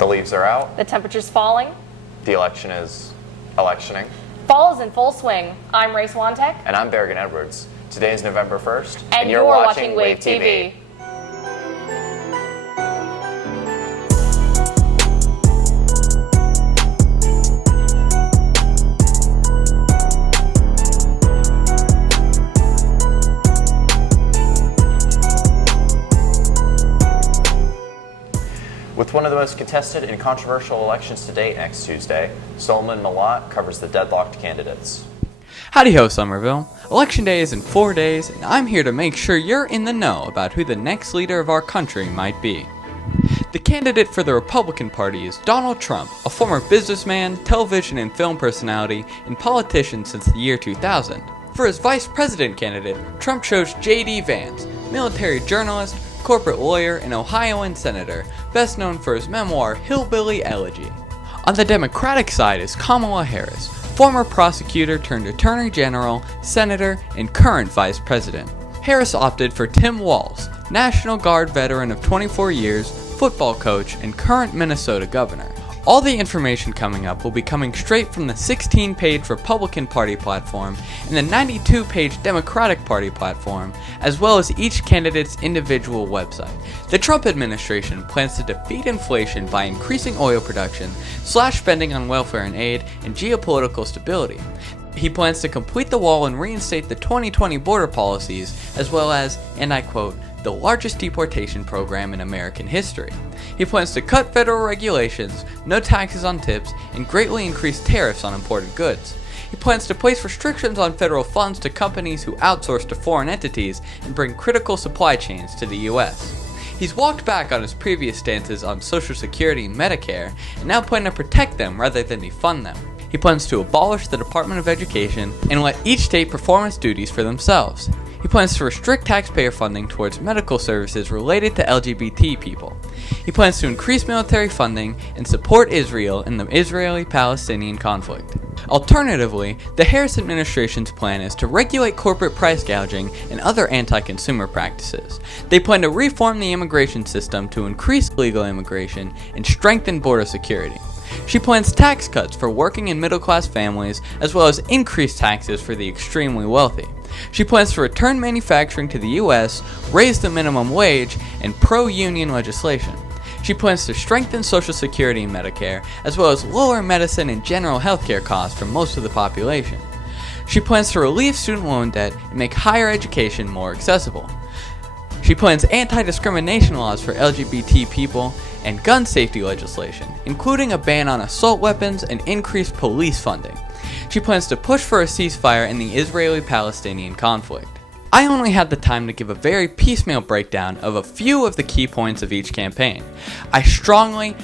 The leaves are out. The temperature's falling. The election is electioning. Fall is in full swing. I'm Ray Swantek. And I'm Berrigan Edwards. Today is November 1st. And you're watching Wave TV. With one of the most contested and controversial elections to date next Tuesday, Solomon Milat covers the deadlocked candidates. Howdy ho, Somerville. Election day is in 4 days, and I'm here to make sure you're in the know about who the next leader of our country might be. The candidate for the Republican Party is Donald Trump, a former businessman, television and film personality, and politician since the year 2000. For his vice president candidate, Trump chose J.D. Vance, military journalist, corporate lawyer, and Ohioan senator, best known for his memoir Hillbilly Elegy. On the Democratic side is Kamala Harris, former prosecutor turned attorney general, senator, and current vice president. Harris opted for Tim Walz, National Guard veteran of 24 years, football coach, and current Minnesota governor. All the information coming up will be coming straight from the 16-page Republican Party platform and the 92-page Democratic Party platform, as well as each candidate's individual website. The Trump administration plans to defeat inflation by increasing oil production, slash spending on welfare and aid, and geopolitical stability. He plans to complete the wall and reinstate the 2020 border policies, as well as, and I quote, the largest deportation program in American history. He plans to cut federal regulations, no taxes on tips, and greatly increase tariffs on imported goods. He plans to place restrictions on federal funds to companies who outsource to foreign entities and bring critical supply chains to the U.S. He's walked back on his previous stances on Social Security and Medicare, and now plans to protect them rather than defund them. He plans to abolish the Department of Education and let each state perform its duties for themselves. He plans to restrict taxpayer funding towards medical services related to LGBT people. He plans to increase military funding and support Israel in the Israeli-Palestinian conflict. Alternatively, the Harris administration's plan is to regulate corporate price gouging and other anti-consumer practices. They plan to reform the immigration system to increase legal immigration and strengthen border security. She plans tax cuts for working and middle-class families, as well as increased taxes for the extremely wealthy. She plans to return manufacturing to the U.S., raise the minimum wage, and pro-union legislation. She plans to strengthen Social Security and Medicare, as well as lower medicine and general healthcare costs for most of the population. She plans to relieve student loan debt and make higher education more accessible. She plans anti-discrimination laws for LGBT people and gun safety legislation, including a ban on assault weapons and increased police funding. She plans to push for a ceasefire in the Israeli-Palestinian conflict. I only had the time to give a very piecemeal breakdown of a few of the key points of each campaign. I strongly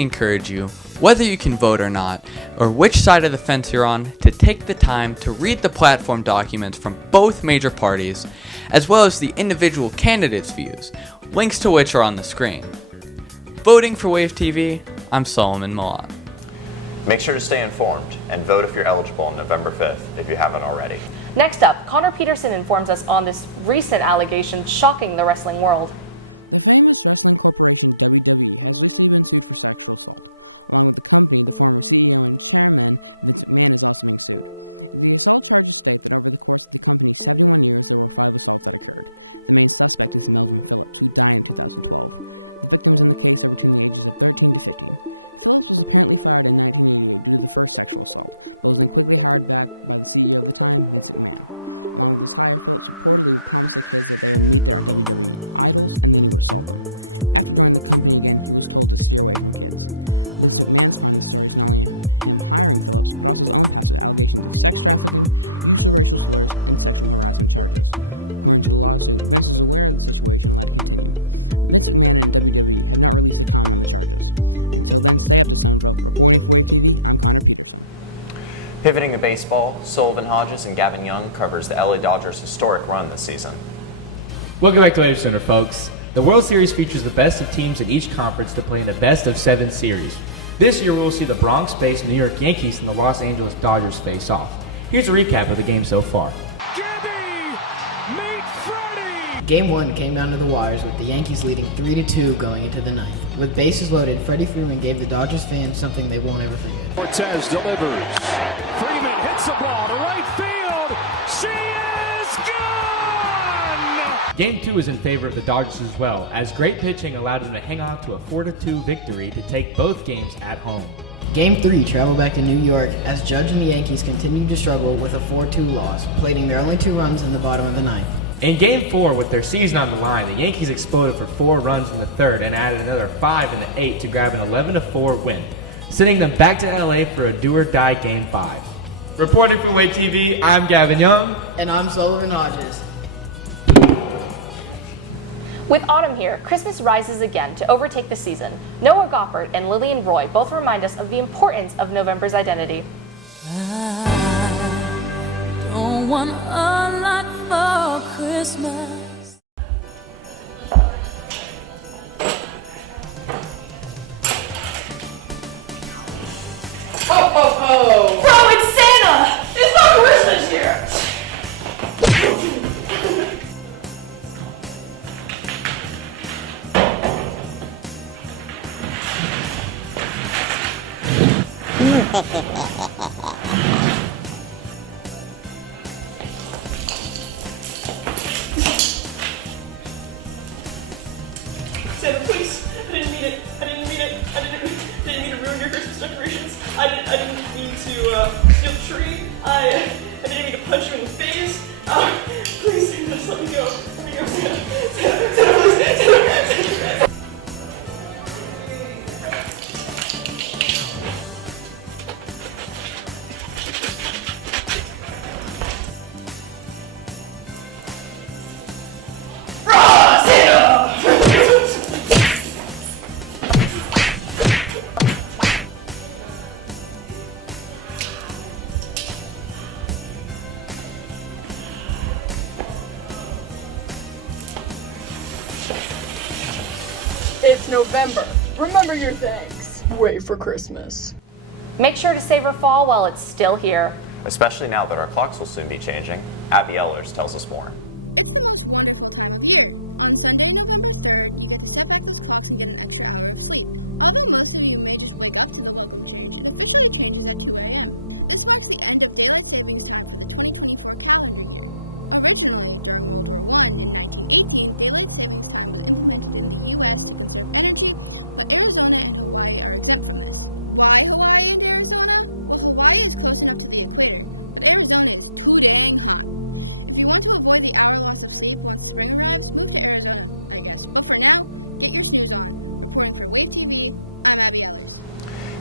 encourage you, whether you can vote or not, or which side of the fence you're on, to take the time to read the platform documents from both major parties, as well as the individual candidates' views, links to which are on the screen. Voting for Wave TV, I'm Solomon Milat. Make sure to stay informed and vote if you're eligible on November 5th if you haven't already. Next up, Connor Peterson informs us on this recent allegation shocking the wrestling world. Pivoting to baseball, Sullivan Hodges and Gavin Young covers the LA Dodgers' historic run this season. Welcome back to Wave Center, folks. The World Series features the best of teams in each conference to play in a best-of-7 series. This year, we'll see the Bronx-based New York Yankees and the Los Angeles Dodgers face off. Here's a recap of the game so far. Gabby! Meet Freddie! Game 1 came down to the wires with the Yankees leading 3-2 going into the ninth. With bases loaded, Freddie Freeman gave the Dodgers fans something they won't ever forget. Cortez delivers. Freeman hits the ball to right field. She is gone! Game 2 is in favor of the Dodgers as well, as great pitching allowed them to hang on to a 4-2 victory to take both games at home. Game 3 traveled back to New York as Judge and the Yankees continued to struggle with a 4-2 loss, plating their only 2 runs in the bottom of the ninth. In Game 4, with their season on the line, the Yankees exploded for 4 runs in the third and added another 5 in the 8th to grab an 11-4 win, sending them back to LA for a do-or-die Game 5. Reporting for Wade TV, I'm Gavin Young. And I'm Sullivan Hodges. With autumn here, Christmas rises again to overtake the season. Noah Goppert and Lillian Roy both remind us of the importance of November's identity. Don't want a lot for Christmas. Bro, it's Santa! It's not Christmas here! Santa, please. I didn't mean it. I didn't mean it. I didn't mean to ruin your Christmas decorations. I didn't mean to steal the tree. I didn't mean to punch you in the face. Please, Santa, just let me go. Let me go, Santa. Santa, please. Santa. It's November. Remember your thanks. Wait for Christmas. Make sure to savor fall while it's still here. Especially now that our clocks will soon be changing. Abby Ellers tells us more.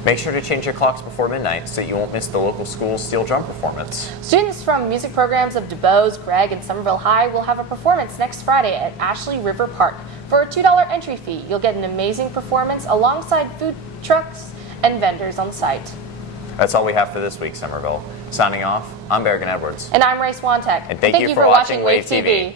Make sure to change your clocks before midnight so that you won't miss the local school's steel drum performance. Students from music programs of DuBose, Gregg, and Somerville High will have a performance next Friday at Ashley River Park. For a $2 entry fee, you'll get an amazing performance alongside food trucks and vendors on site. That's all we have for this week, Somerville. Signing off, I'm Berrigan Edwards. And I'm Ray Swantek. And thank you for watching Wave TV.